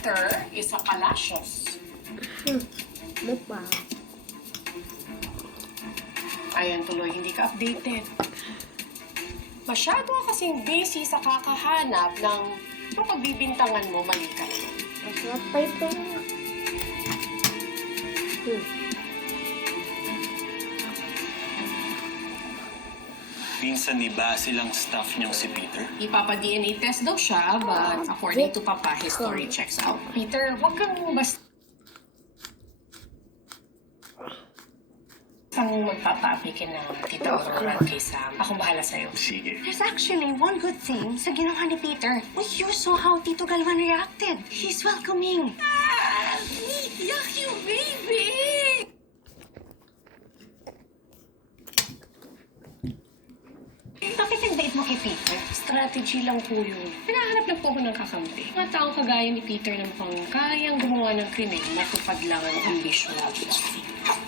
Peter is a Palacios. Mukbang. Ayan tuloy, hindi ka updated. Masyado ka kasing busy sa kakahanap ng pagbibintangan mo, mali ka. Masarap pa ito. Minsan iba silang staff niyang si Peter. Ipapa-DNA test daw siya, but according to Papa, his story checks out. Peter, huwag kang basta magpapapi ka na Tita Aurora kay Sam. Ako bahala sa'yo. Sige. There's actually one good thing sa ginawa ni Peter. You saw how Tito Galvan reacted. He's welcoming. Yucky baby! Bakit nag-date mo kay Peter? Strategy lang po yun. Hinahanap lang po ako ng kakampi. Mga taong kagaya ni Peter na mukhang kayang gumawa ng krimen, matupad lang ang ambisyon.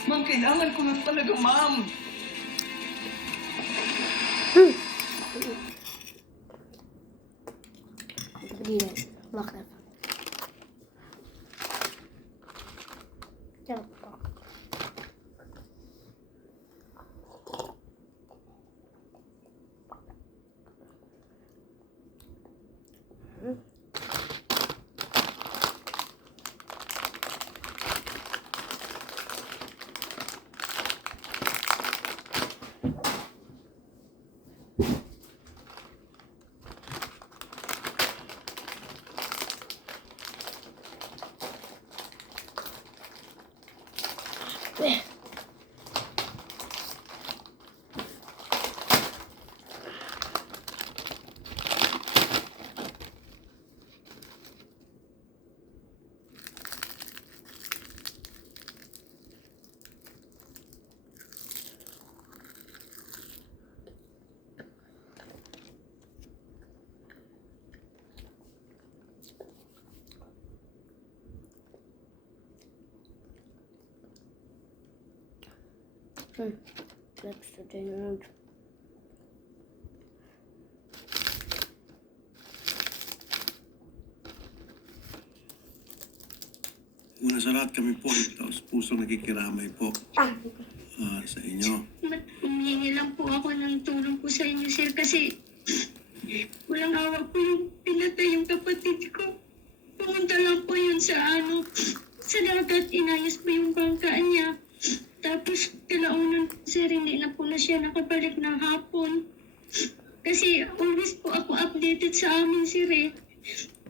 Ma'am, kailangan ko na talaga, ma'am. Hindi na. Bakit? Sarap pa. Let's do it. Una sa lahat kami po, taos puso nakikiramay po sa inyo. Humingi lang po ako ng tulong po sa inyo, sir, kasi walang awa po yung pinatay yung kapatid ko. Pumunta lang po yun sa sa dagat, inayos po yung bangka niya. Tapos, kalaunan, sir, hindi na po na siya nakabalik ng hapon. Kasi always po ako updated sa amin, sir, eh.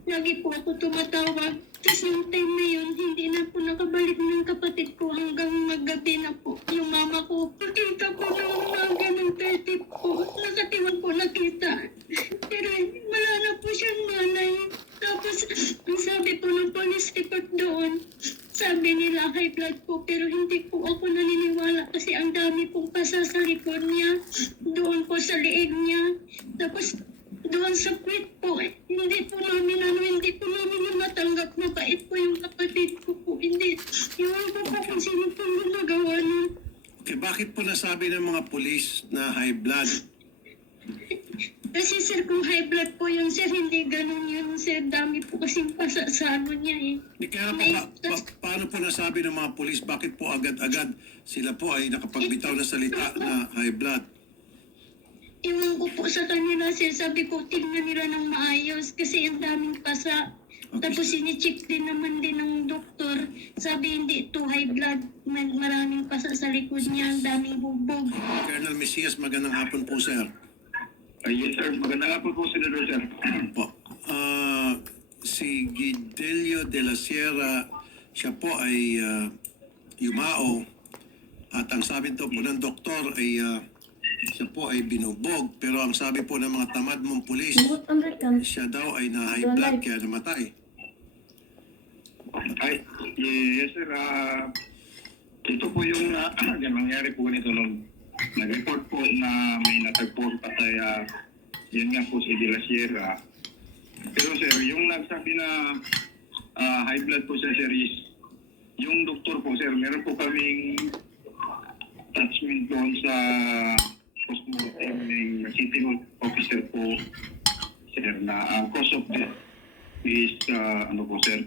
Lagi po ako tumatawag. Tapos yung time na yun, hindi na po nakabalik ng kapatid ko hanggang maggabi na po. Yung mama ko, nakita ko ng umaga ng 30 po. Nakatiwan po nakita. Pero wala na po siyang nanay. Tapos, ang sabi po ng police report doon, sabi nila high blood po, pero hindi po ako naniniwala kasi ang dami pong pasa sa likod niya, doon po sa liig niya. Tapos, doon sa puwit po, hindi po namin matanggap na bait po yung kapatid ko po. Hindi, iwan ko po kung sino po gumagawa nun. Okay, bakit po nasabi ng mga pulis na high blood? Kasi sir, kung high blood po yun, sir, hindi ganun yun, sir. Dami po kasing pasa sa niya eh. Kaya po, paano po nasabi ng mga pulis, bakit po agad-agad sila po ay nakapagbitaw na salita na high blood? Iwan ko po sa kanila, sir. Sabi ko, tingnan nila ng maayos kasi ang daming pasa. Okay. Tapos sinicheck din naman din ng doktor. Sabi hindi ito high blood. Maraming pasa sa likod niya. Ang daming bugbog. Colonel Mesias, magandang hapon po, sir. Yes, sir. Magandang hapon po, Senador, sir. Po. Si Gidelio de la Sierra, siya po ay yumao. At ang sabi po ng doktor ay siya po ay binubog. Pero ang sabi po ng mga tamad mong pulis, siya daw ay na high blood kaya namatay. Ay, yes, sir. Ito po yung nangyari po nito nung nag-report po na may natagpong patay. Yan nga po si De La Sierra. Pero, sir, yung nagsabi na high blood po siya, sir, is yung doktor po, sir, meron po kaming attachment doon sa postmortem ng city officer po, sir, na ang cause of death is, ano po, sir,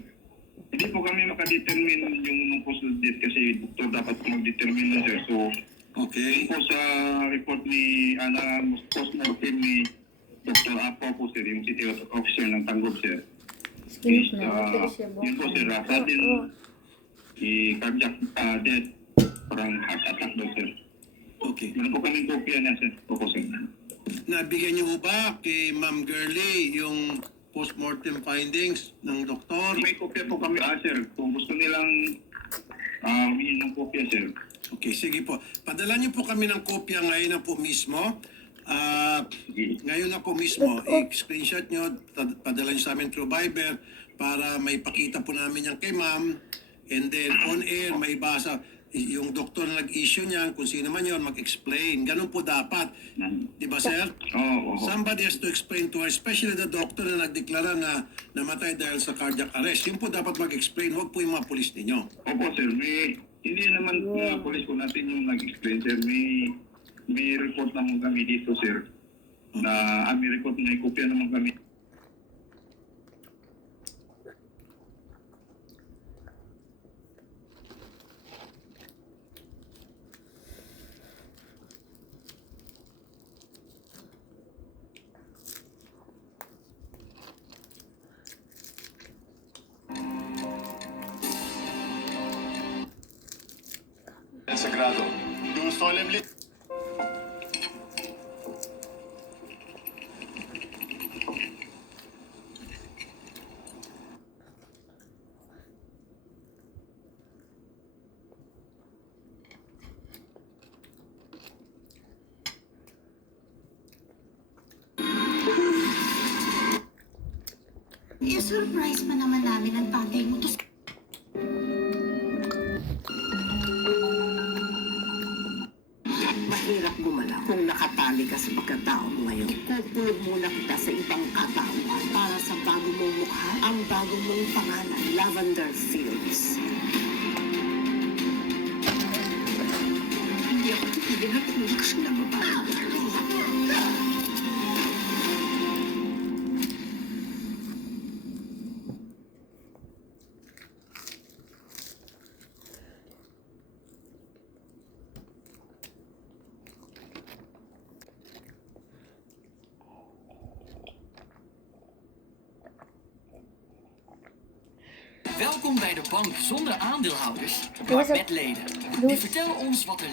Hindi po kami makadetermine yung nung post-mortem date kasi doktor dapat po mag-determine na sir. So, Okay. po sa report ni post-mortem ni Dr. Apo po sir, yung city officer ng Tanggol sir. Skinny Is, na. Kasi yun po sir, sudden cardiac death, parang heart attack daw sir. Okay. Meron po kami kopya niya sir. Opo sir. Nabigyan niyo ba kay Ma'am Girlie yung postmortem findings ng doktor? May kopya po kami sir. Kung gusto nilang humihin ng kopya sir. Okay, sige po. Padala niyo po kami ng kopya ngayon na po mismo. Ngayon na po mismo, i-screenshot nyo, padala nyo sa amin through Viber para may pakita po namin yan kay ma'am. And then on air, may basa yung doktor na nag-issue niyan, kung sino man yun, mag-explain. Ganun po dapat. Di ba, sir? Oo. Somebody has to explain to her, especially the doctor na nagdeklara na namatay dahil sa cardiac arrest. Yun po dapat mag-explain, huwag po yung mga pulis ninyo. Opo sir, hindi naman mga polis po natin yung nag-explain sir. May report naman kami dito sir. May report na kopya naman kami. El Sagrado, do solemnly... I-surprise pa naman namin ang tatay mo. Mahirap gumalaw kung nakatali ka sa pagkatao mo ngayon. Ikukulog muna kita sa ibang katawan para sa bago mong mukha, ang bago mong pangalan, Lavender Fields. Hindi ako titigil at lumakas na babae. Welkom bij de bank zonder aandeelhouders, Doe eens maar een- met leden. doe Die eens- vertellen ons wat er